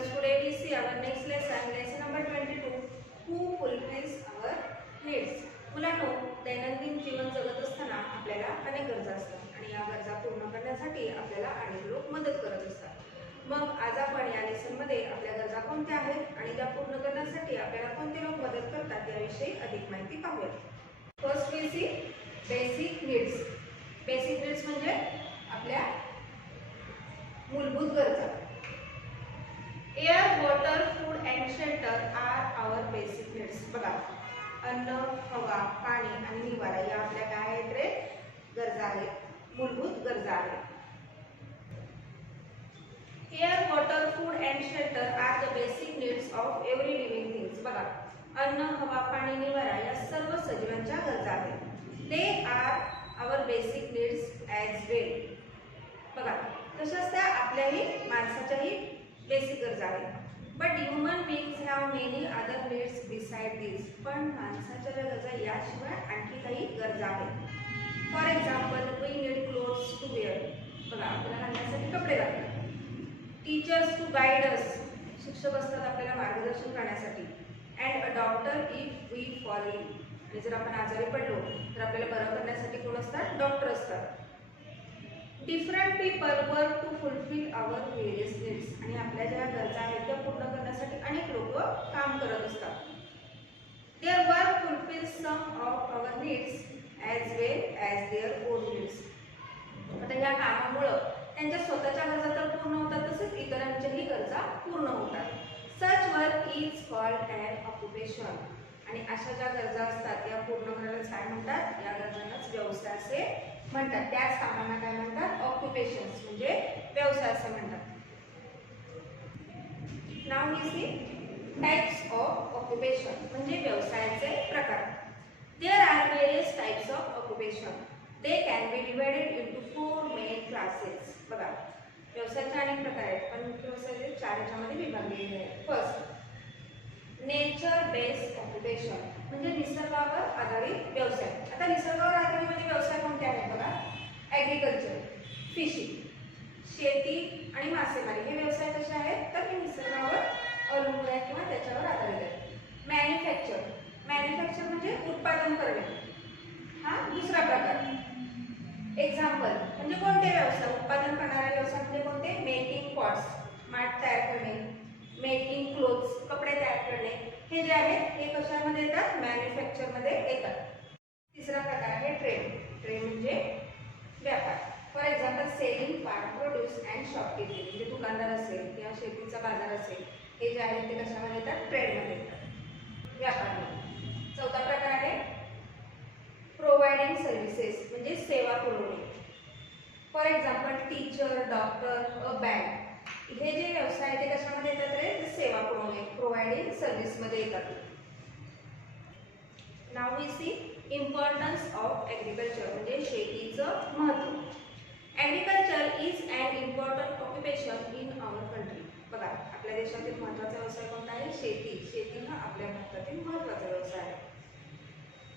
students, today we see our next lesson, lesson number 22, who fulfills our needs. मुलांनो, दैनंदिन जीवन जगत असताना आपल्याला अनेक गरजा असतात आणि या गरजा पूर्ण करण्यासाठी आपल्याला अनेक लोक मदत करत असतात. मग आज आपण या लेसन मध्ये आपल्या गरजा कोणत्या आहेत आणि त्या पूर्ण करण्यासाठी आपल्याला कोणते लोक मदत करतात याविषयी अधिक माहिती पाहूया. First we see basic needs. Basic needs म्हणजे आपल्या मूलभूत गरजा. Air, water, food and shelter are our basic needs. बघा, अन्न, हवा, पाणी आणि निवारा या आपल्या काय आहेत रे? गरजा आहेत, मूलभूत गरजा आहेत. Air, water, food and shelter are the basic needs of every living things. बघा, अन्न, हवा, पाणी, निवारा या सर्व सजीवांच्या गरजा आहेत. They are our basic needs as well. बघा, तशाच त्या आपल्याही माणसाच्याही बेसिक गरजा आहेत. But human beings have many other needs beside this. पण माणसाच्या गरजा याशिवाय आणखी काही गरजा आहेत. For example, we need clothes to wear. बघा, आपल्याला घालण्यासाठी कपडे लागतात. Teachers to guide us. शिक्षक असतात आपल्याला मार्गदर्शन करण्यासाठी. And a doctor if we fall ill. आणि जर आपण आजारी पडलो तर आपल्याला बरं करण्यासाठी कोण असतात? डॉक्टर असतात. Different people work to fulfil our various needs. आणि आपल्या ज्या गरजा आहेत त्या पूर्ण करण्यासाठी अनेक लोक काम करत असतात. Their work fulfils some of our needs as well as their own needs. आता या कामामुळं त्यांच्या स्वतःच्या गरजा तर पूर्ण होतात, तसेच इतरांच्याही गरजा पूर्ण होतात. Such work is called an occupation. आणि अशा ज्या गरजा असतात त्या पूर्ण करायला काय म्हणतात? या गरजांनाच व्यवसाय असे म्हणतात. त्याच कामांना काय म्हणतात? ऑक्युपेशन्स म्हणजे व्यवसाय असे म्हणतात. Now we see types of occupation म्हणजे व्यवसायाचे प्रकार. There are various types of occupation. They can be divided into 4 main classes. बघा, व्यवसायाचे अनेक प्रकार आहेत, पण मुख्य व्यवसाय 4 याच्यामध्ये विभागलेले आहेत. फर्स्ट, नेचर बेस्ड ऑक्युपेशन म्हणजे निसर्गावर आधारित व्यवसाय. आता निसर्गावर आधारित म्हणजे व्यवसाय कोणते आहेत? बघा, ॲग्रिकल्चर, फिशिंग, शेती आणि मासेमारी हे व्यवसाय कसे आहेत? तर हे निसर्गावर अवलंबून आहेत किंवा त्याच्यावर आधारित आहेत. मॅन्युफॅक्चर. मॅन्युफॅक्चर म्हणजे उत्पादन करणे, हा दुसरा प्रकार. एक्झाम्पल म्हणजे कोणते व्यवसाय? उत्पादन करणारे व्यवसाय म्हणजे कोणते? मेकिंग पॉट्स, माठ तयार करणे. मेकिंग क्लोथ्स, कपडे तयार करणे. हे जे आहेत हे कशामध्ये येतात? मॅन्युफॅक्चरमध्ये येतात. तिसरा प्रकार आहे ट्रेड. ट्रेड म्हणजे व्यापार. For example, selling farm produce and shopkeeping. म्हणजे दुकानदार असेल किंवा शेतीचा बाजार असेल, हे जे आहेत ते कशामध्ये येतात? ट्रेडमध्ये येतात, व्यापारमध्ये. चौथा प्रकार आहे प्रोव्हाइडिंग सर्व्हिसेस म्हणजे सेवा पुरवणे. For example, teacher, doctor, a bank. हे जे व्यवसाय आहे ते कशामध्ये येतात रे? सेवा पुरवणे, प्रोव्हाइडिंग सर्व्हिसमध्ये येतात. Now we see importance of agriculture म्हणजे शेतीचं महत्त्व. Agriculture is an important occupation in our country. बघा, आपल्या देशातील महत्त्वाचा व्यवसाय कोणता आहे? शेती. शेती हा आपल्या भारतातील महत्त्वाचा व्यवसाय आहे.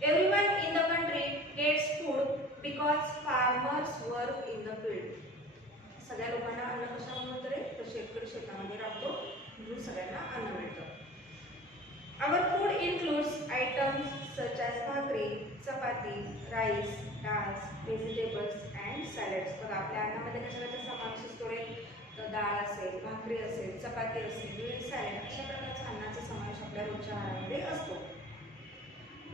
Everyone in the country gets food because farmers work in the field. सगळ्या लोकांना अन्न कशामुळे मिळतं रे? तर शेतकरी शेतामध्ये राहतो म्हणून सगळ्यांना अन्न मिळतं. Our food includes items such as bhakri, chapati, rice, dals, vegetables and salads. बघा, आपल्या अन्नामध्ये कशाचा समावेश असतो रे? तर डाळ असेल, भाकरी असेल, चपाती असेल, विविध सॅलड अशा प्रकारचा अन्नाचा समावेश आपल्या रोजच्या आहारामध्ये असतो.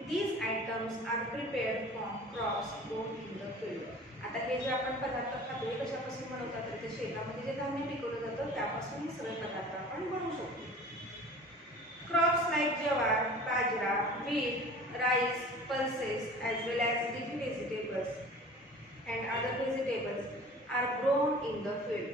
These items are prepared from crops grown in the field. आता हे जे आपण पदार्थ खातो हे कशापासून बनवतात? तर ते शेतामध्ये जे धान्य पिकवलं जातं त्यापासून हे सगळे पदार्थ आपण बनवू शकतो. Crops like jowar, bajra, wheat, rice, pulses as well as leafy vegetables and other vegetables are grown in the field.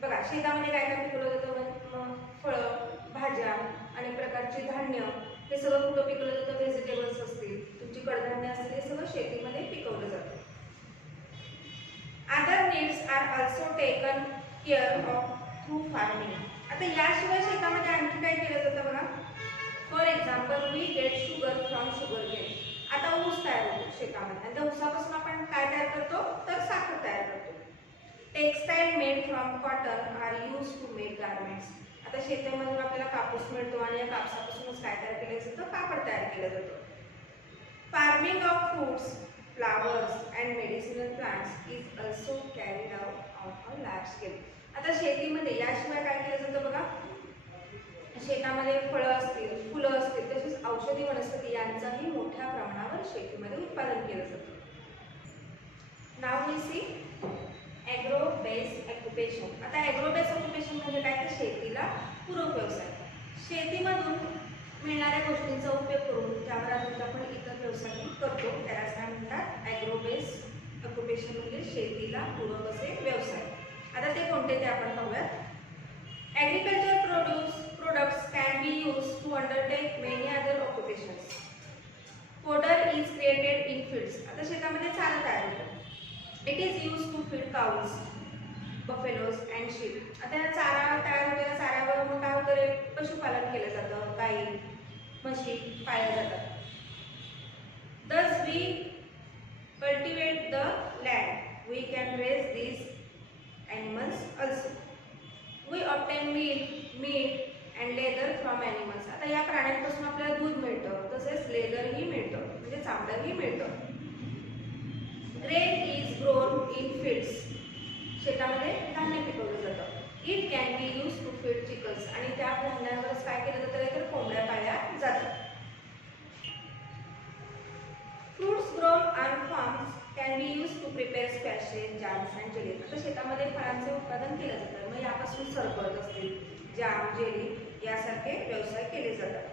बघा, शेतामध्ये काय काय पिकवलं जातं? फळं, भाज्या, अनेक प्रकारचे धान्य हे सगळं कुठं पिकवलं जातं? व्हेजिटेबल्स असतील, तुमची कडधान्य असतील, हे सगळं शेतीमध्ये पिकवलं जातं. Other needs are also taken care of through farming. आता याशिवाय शेतामध्ये आणखी काय केलं जातं? बघा, for example, we get sugar from sugar cane. आता ऊस तयार होतो शेतामध्ये आणि त्या ऊसापासून आपण काय तयार करतो? तर साखर तयार करतो. Textile made from cotton are use to make garments. आता आता शेतीमधून आपल्याला कापूस मिळतो आणि या कापसापासूनच काय तयार केलं जातं, कापड तयार केलं जातं. Farming of fruits, flowers and medicinal plants is also carried out on a large scale. आता शेतीमध्ये याशिवाय काय केलं जातं बघा, शेतामध्ये फळं असतील, फुलं असतील, तसेच औषधी वनस्पती यांचंही मोठ्या प्रमाणावर शेतीमध्ये उत्पादन केलं जातं. Now we see agro based occupation. आता ॲग्रो बेस्ड ऑक्युपेशन म्हणजे काय, तर शेतीला पूरक व्यवसाय. शेतीमधून मिळणाऱ्या गोष्टींचा उपयोग करून त्यावर आधारित आपण इतर व्यवसाय करतो, त्यालाच काय म्हणतात, ॲग्रो बेस्ड ऑक्युपेशन म्हणजे शेतीला पूरक असे व्यवसाय. आता ते कोणते ते आपण पाहूयात. Agriculture products can be used to undertake many other occupations. Fodder is created in fields. आता शेतामध्ये चारा तयार होतो. It is used to feed cows, buffaloes and sheep. आता या चारा तयार होतेल्या चाऱ्यावर मग काय होतं, पशुपालन केलं जातं, गाई म्हशी पाळल्या जातात. Thus we cultivate the land. We can raise these animals also. We obtain meat and leather from animals. आता या प्राण्यांपासून आपल्याला दूध मिळतं, तसेच लेदरही मिळतं, म्हणजे चामडंही मिळतं. Grain is grown in fields. शेतामध्ये धान्य पिकवलं जातं. It can be used to feed chickens. आणि त्या धान्यावरच काय केलं जातं, तर कोंबड्या पाळल्या जातात. Fruits grown on farms can be used to prepare squashes, jams and jelly. आता शेतामध्ये फळांचे उत्पादन केलं जातं, मग यापासून सरबत असतील, जाम, जेली यासारखे व्यवसाय केले जातात.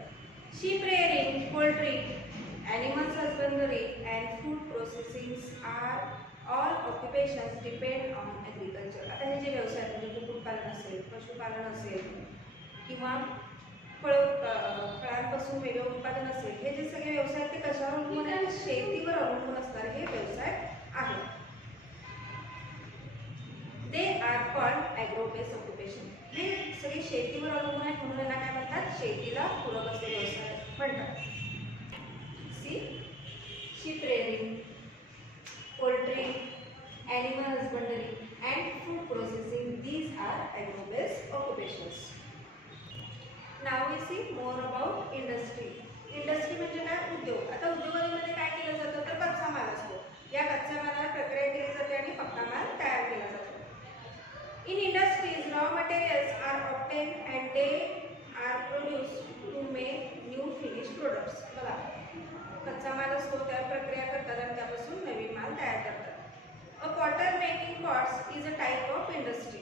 Sheep rearing, poultry, animals husbandry and food processing are all occupations depend on agriculture. आता हे जे व्यवसाय म्हणजे कुक्कुटपालन असेल, पशुपालन असेल किंवा फळांपासून वेगळं उत्पादन असेल, हे जे सगळे व्यवसाय ते कशावर अवलंबून आहेत, शेतीवर अवलंबून असणारे हे व्यवसाय आहेत. They R called agro based occupation. हे सगळे शेतीवर अवलंबून आहेत म्हणून यांना काय म्हणतात, शेतीला पूरक असे व्यवसाय म्हणतात. See sheep rearing, poultry, animal husbandry and food processing, these are agro based occupations. Now we see more about industry. Industry म्हणजे काय, उद्योग. आता उद्योगामध्ये काय केलं जातं, तर कच्चा माल असतो. या कच्च्या मालावर प्रक्रिया केली जाते आणि पक्का माल तयार केला जातो. In industries, raw materials are obtained and they are produced to make new finished products. बघा, कच्चा माल असतो, त्यावर प्रक्रिया करतात आणि त्यापासून नवीन माल तयार करतात. A potter making pots is a type of industry.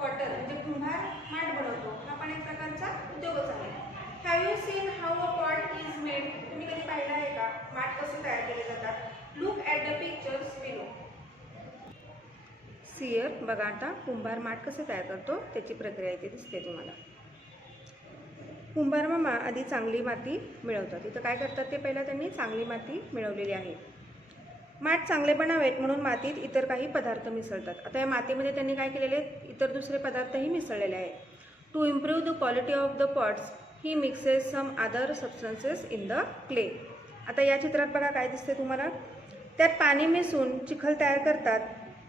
Potter म्हणजे कुंभार माठ बनवतो, हा पण एक प्रकारचा उद्योगच आहे. Have you seen how a pot is made. तुम्ही कधी पाहिलं आहे का माठ कसे तयार केले जातात. Look at the pictures below. सियर बघा, आता कुंभार माठ कसे तयार करतो त्याची प्रक्रिया इथे दिसते तुम्हाला. कुंभार मामा आधी चांगली माती मिळवतात. इथं काय करतात ते, पहिला त्यांनी चांगली माती मिळवलेली आहे. माठ चांगले बनावेत म्हणून मातीत इतर काही पदार्थ मिसळतात. आता या मातीमध्ये त्यांनी काय केलेले आहेत, इतर दुसरे पदार्थही मिसळलेले आहेत. To improve the quality of the pots he mixes some other substances in the clay. आता या चित्रात बघा काय दिसते तुम्हाला, त्यात पाणी मिसळून चिखल तयार करतात,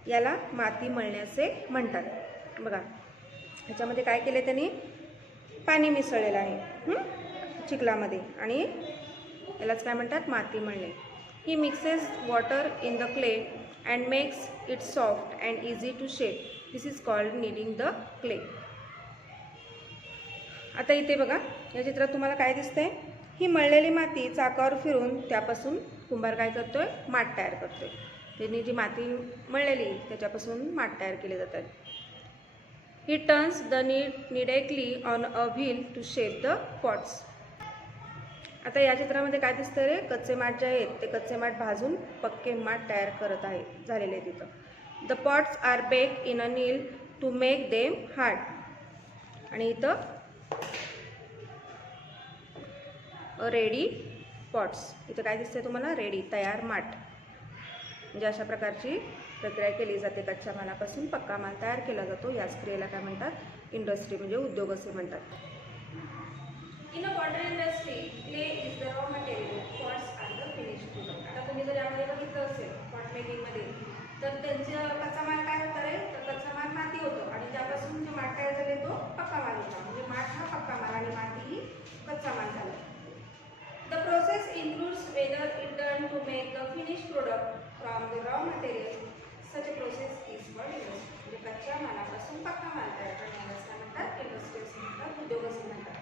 याला माती मळण्याचे म्हणतात. बघा ह्याच्यामध्ये काय केले त्यांनी, पाणी मिसळलेलं आहे चिखलामध्ये आणि यालाच काय म्हणतात, माती मळणे. He mixes water in the clay and makes it soft and easy to shape. This is called kneading the clay. आता इथे बघा या चित्रात तुम्हाला काय दिसतंय, ही मळलेली माती चाकावर फिरून त्यापासून कुंभार काय करतोय, माठ तयार करतोय. त्यांनी जी माती मळलेली त्याच्यापासून माठ तयार केले जातात. He turns the needle on a wheel to shape the pots. आता या चित्रामध्ये काय दिसतं रे, कच्चे माठ जे आहेत ते कच्चे माठ भाजून पक्के माठ तयार करत आहे झालेले आहे तिथं. The pots are bake in a नील टू मेक देम हार्ड. आणि इथं रेडी पॉट्स, इथं काय दिसतंय तुम्हाला, रेडी तयार माठ. म्हणजे अशा प्रकारची प्रक्रिया केली जाते, कच्च्या मालापासून पक्का माल तयार केला जातो. याच क्रियेला काय म्हणतात, इंडस्ट्री म्हणजे उद्योग असे म्हणतात. In a pottery industry, clay is the raw material, pots are the finished product. आता तुम्ही जर यामध्ये बघितलं असेल पॉट मेकिंगमध्ये, तर त्यांचा कच्चा माल काय होतं रे, तर कच्चा माल माती होतं आणि त्यापासून जे माठ from the raw material such a process is called industry. म्हणजे कच्च्या मालापासून पक्का माल तयार करण्याला काय म्हणतात? इंडस्ट्री असे म्हणतात, उद्योग असे म्हणतात.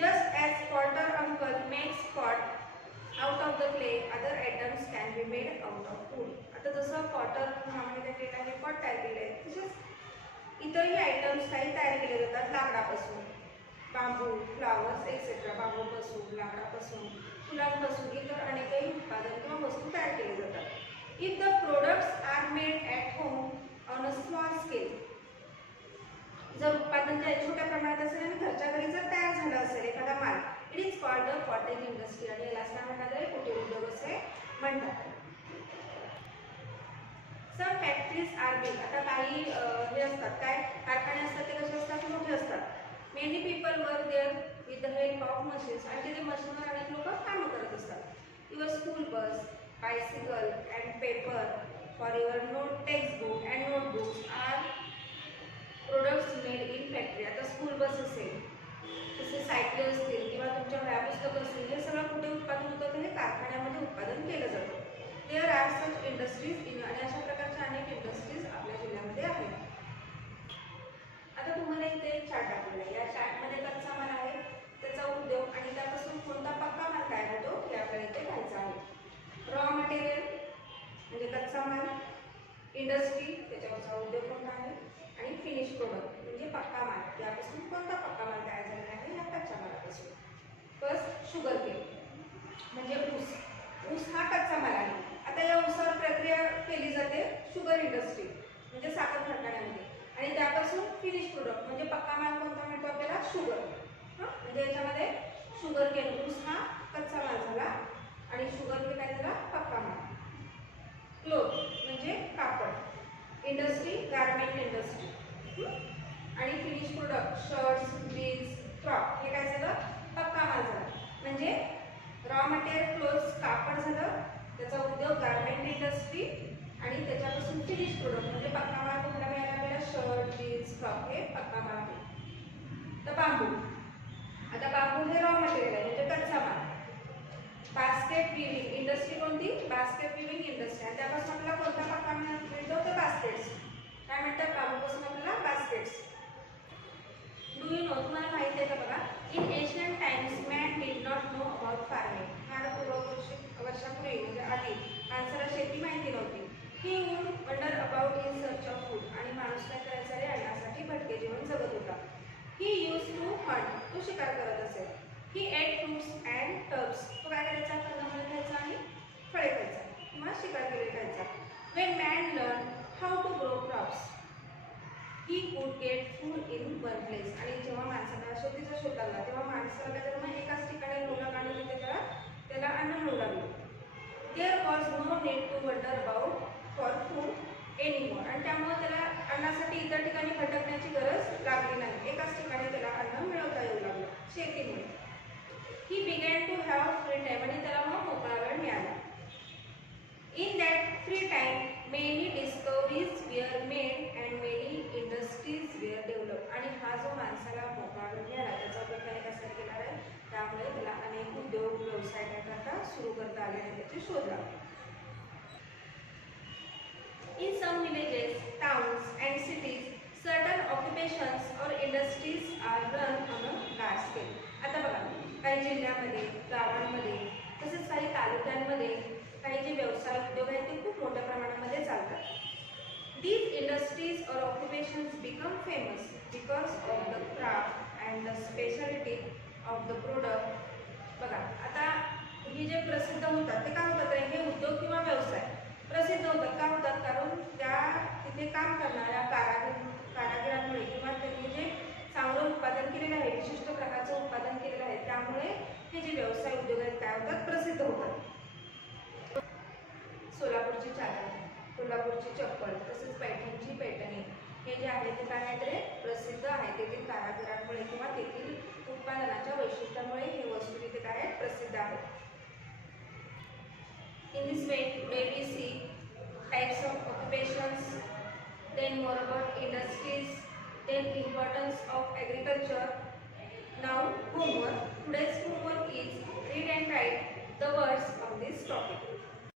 Just as potter uncle makes pot out of the clay, other items can be made out of wood. आता जसं पॉटर नावाने केलेलं पॉट तयार केले आहे, तसेच इतरही आयटम्स काही तयार केले जातात लाकडापासून. बांबू, फ्लावर्स एक्सेट्रा. बांबूपासून, लाकडापासून, फुलांपासून इतर अनेकही उत्पादन किंवा वस्तू तयार केले जातात. If the products are made at home on a small scale, जर उत्पादन छोट्या प्रमाणात असेल आणि घरच्या घरी जर तयार झालं असेल एखादा माल, it is called the cottage industry. आणि यालाच काय म्हणतात? कुटीर उद्योग असे म्हणतात. सम फॅक्टरीज आर बिग. आता काही हे असतात काय कारखाने असतात, ते कसे असतात? मोठे असतात. Many people work there with the help of machines. आणि तिथे मशीनवर अनेक लोक कामं करत असतात. Your school bus, bicycle and paper for your note textbook and notebooks are products made in factory. आता स्कूल बस असेल, तसे सायकल असतील किंवा तुमच्या वह्या पुस्तकं असतील, हे सगळं कुठे उत्पादन होतं? तर हे कारखान्यामध्ये उत्पादन केलं जातं. There are such industries in. आणि अशा प्रकारच्या अनेक इंडस्ट्रीज आपल्या जिल्ह्यामध्ये आहेत. आता तुम्हाला इथे एक चार्ट दाखवला आहे. या चार्टमध्ये कच्चा माल आहे, त्याचा उद्योग आणि त्यापासून कोणता पक्का माल तयार होतो हे आपल्याला इथे पाहायचं आहे. रॉ मटेरियल म्हणजे कच्चा माल, इंडस्ट्री त्याच्यावरचा उद्योग कोणता आहे, आणि फिनिश प्रोडक्ट म्हणजे पक्का माल. यापासून कोणता पक्का माल तयार झालेला आहे? या कच्च्या मालापासून. फर्स्ट शुगर केन म्हणजे ऊस. ऊस हा कच्चा माल आहे. आता या ऊसावर प्रक्रिया केली जाते शुगर इंडस्ट्री म्हणजे साखर कारखान्यामध्ये, आणि त्यापासून फिनिश प्रोडक्ट म्हणजे पक्का माल कोणता मिळतो आपल्याला? शुगर. म्हणजे याच्यामध्ये शुगर केन, ऊस हा कच्चा माल झाला आणि शुगर केन काय झाला? पक्का माल. क्लोथ म्हणजे कापड. Industry garment industry. आणि finish product shirts, jeans, frock हे काय झालं? पक्का माल झाला. म्हणजे रॉ मटेरियल क्लोथ्स कापड झालं, त्याचा उद्योग गारमेंट इंडस्ट्री, आणि त्याच्यापासून फिनिश प्रोडक्ट म्हणजे पक्का माल कुठला मिळाला आपल्याला? शर्ट, जीन्स, फ्रॉक हे पक्का माल आहे. तर बांबू. आता बांबू हे रॉ मटेरियल आहे म्हणजे कच्चा माल. बास्केट विविंग इंडस्ट्री कोणती? Basket viewing industry. आणि त्यापासून आपल्याला कोणता पक्का माल मिळतो? तर बास्केट्स. काय म्हणतात? बांबूपासून आपल्याला बास्केट्स. डू यू नो, तुम्हाला माहिती आहे का? बघा, in ancient times man did not know about farming. फार वर्षापूर्वी म्हणजे आधी माणसाला शेती माहिती नव्हती. He would wonder about in search of food. आणि माणूस काय करायचा रे? अन्नासाठी भटके जीवन जगत होता. ही यूज टू हंट. तो शिकार करत असेल. ही एट फ्रूट्स अँड टर्ब्स. तो काय करायचा? कंदमुळे खायचा आणि फळे खायचा किंवा शिकार केले खायचा. When man learn how to grow crops he could get food in one place. आणि जेव्हा माणसाला शेतीचा शोध लागला तेव्हा माणसाला काय झालं? एकाच ठिकाणी लोला काढून त्याला अन्न मिळू लागलं. There was no need to wander about for food anymore. आणि त्यामुळे त्याला अन्नासाठी इतर ठिकाणी भटकण्याची गरज लागली नाही. एकाच ठिकाणी त्याला अन्न मिळवता येऊ लागलं शेतीमुळे. He began to have free time. आणि त्याला मग मोकळा वेळ मिळाला. In that free time many discoveries were made and many industries were develop. आणि हा जो माणसाला मोकळा वेळ मिळाला त्याचा उपयोग त्याने कसा केला आहे? त्यामुळे त्याला अनेक उद्योग व्यवसाय करता सुरू करता आले आणि त्याचे शोध लागले. In some villages, towns and cities, certain occupations or industries are run on a large scale. आता बघा, काही जिल्ह्यामध्ये, गावांमध्ये, तसेच काही तालुक्यांमध्ये काही जे व्यवसाय उद्योग आहेत ते खूप मोठ्या प्रमाणामध्ये चालतात. These industries or occupations become famous because of the craft and the specialty of the product. बघा, आता हे जे प्रसिद्ध होतात ते काय होतात? हे उद्योग किंवा व्यवसाय प्रसिद्ध होतात. का होतात? कारण त्या तिथे काम करणाऱ्या कारागिरांमुळे किंवा त्यांनी जे चांगलं उत्पादन केलेलं आहे, विशिष्ट प्रकारचं उत्पादन केलेलं आहे, त्यामुळे हे जे व्यवसाय उद्योग आहेत काय होतात? प्रसिद्ध होतात. सोलापूरची चादर, कोल्हापूरची चप्पल, तसेच पैठणची पैठणी हे जे आहे ते काय आहेत रे? प्रसिद्ध आहे. तेथील कारागिरांमुळे किंवा तेथील उत्पादनाच्या वैशिष्ट्यामुळे हे वस्तू तिथे काय आहेत? प्रसिद्ध आहेत. In this way, today we see types of occupations, then more about industries, then importance of